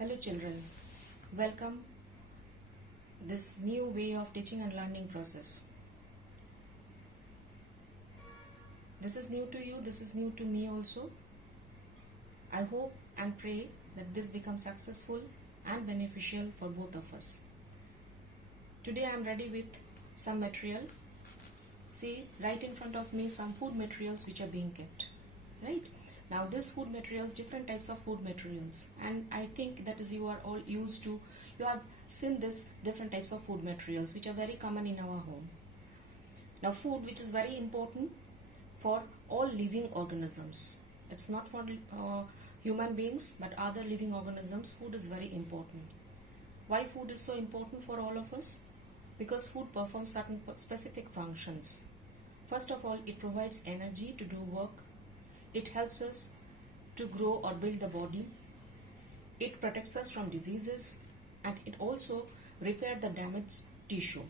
Hello children, welcome this new way of teaching and learning process. This is new to you, this is new to me also. I hope and pray that this becomes successful and beneficial for both of us. Today I am ready with some material. See, right in front of me some food materials which are being kept. Right? Now this food materials, different types of food materials, and I think that is you are all used to, you have seen this different types of food materials which are very common in our home. Now food which is very important for all living organisms. It's not for human beings but other living organisms. Food is very important. Why food is so important for all of us? Because food performs certain specific functions. First of all, it provides energy to do work. It helps us to grow or build the body. It protects us from diseases, and it also repairs the damaged tissue.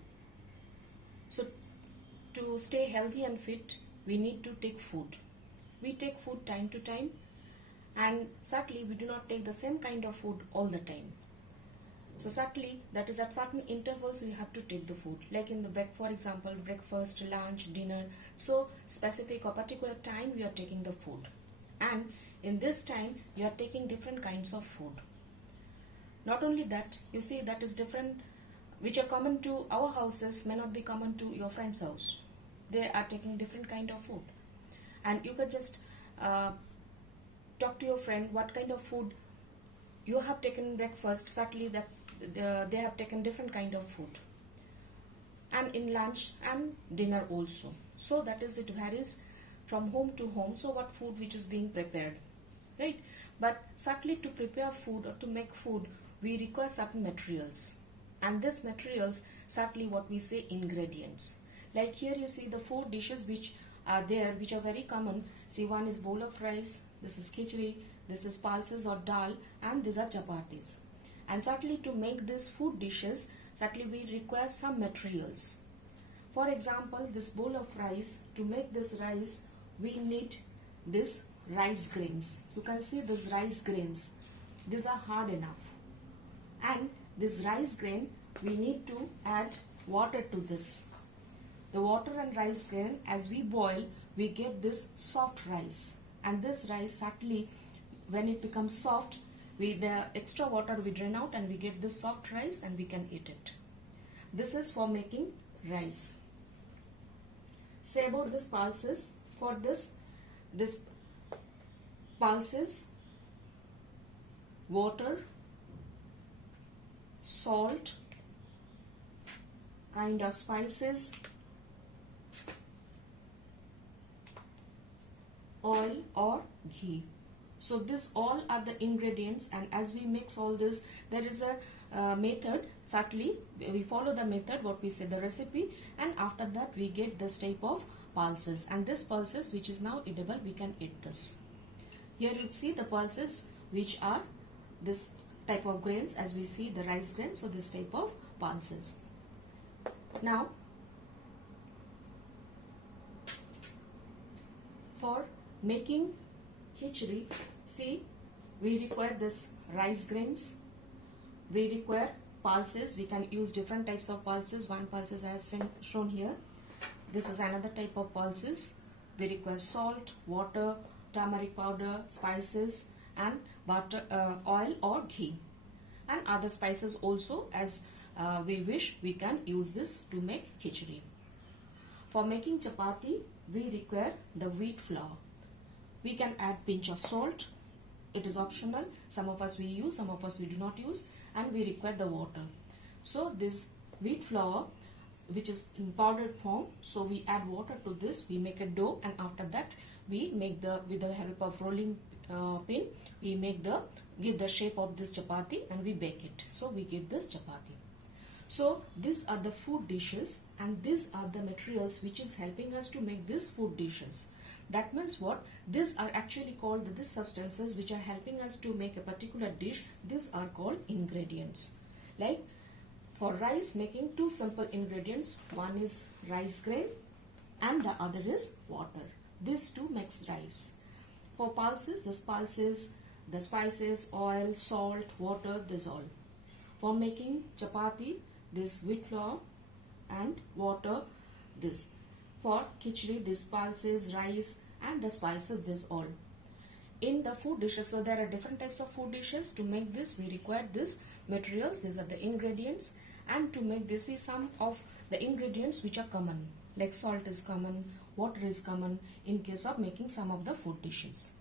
So to stay healthy and fit, we need to take food. We take food time to time, and certainly we do not take the same kind of food all the time. So certainly that is at certain intervals we have to take the food, like in the for example, breakfast, lunch, dinner. So specific or particular time we are taking the food, and in this time you are taking different kinds of food. Not only that, you see that is different, which are common to our houses may not be common to your friend's house. They are taking different kind of food, and you can just talk to your friend what kind of food you have taken breakfast. Certainly that they have taken different kind of food, and in lunch and dinner also. So that is, it varies from home to home. So what food which is being prepared, right? But certainly to prepare food or to make food, we require certain materials, and these materials certainly what we say ingredients. Like here you see the 4 dishes which are there, which are very common. See, one is bowl of rice, this is khichdi, this is pulses or dal, and these are chapatis. And certainly to make these food dishes, certainly we require some materials. For example, this bowl of rice, to make this rice, we need this rice grains. You can see these rice grains. These are hard enough. And this rice grain, we need to add water to this. The water and rice grain, as we boil, we get this soft rice. And this rice, certainly, when it becomes soft, the extra water we drain out and we get this soft rice and we can eat it. This is for making rice. Say about this pulses. For this pulses, water, salt, kind of spices, oil or ghee. So this all are the ingredients, and as we mix all this, there is a method. Certainly we follow the method what we say, the recipe, and after that we get this type of pulses, and this pulses which is now edible, we can eat this. Here you see the pulses which are this type of grains, as we see the rice grains. So this type of pulses. Now for making khichdi, see, we require this rice grains, we require pulses. We can use different types of pulses. One pulses I have shown here. This is another type of pulses. We require salt, water, turmeric powder, spices, and butter, oil or ghee, and other spices also. As we wish, we can use this to make khichdi. For making chapati, we require the wheat flour. We can add pinch of salt. It is optional. Some of us we use, some of us we do not use, and we require the water. So this wheat flour, which is in powdered form, so we add water to this, we make a dough, and after that we make with the help of rolling pin, we give the shape of this chapati and we bake it. So we get this chapati. So these are the food dishes, and these are the materials which is helping us to make these food dishes. That means what? These are actually called, these substances which are helping us to make a particular dish, these are called ingredients. Like for rice making, 2 simple ingredients. One is rice grain and the other is water. These 2 makes rice. For pulses, this pulses, the spices, oil, salt, water, this all. For making chapati, this wheat flour and water, this. For khichdi, this pulses, rice and the spices, this all. In the food dishes, so there are different types of food dishes. To make this, we require this materials. These are the ingredients. And to make this is some of the ingredients which are common. Like salt is common, water is common in case of making some of the food dishes.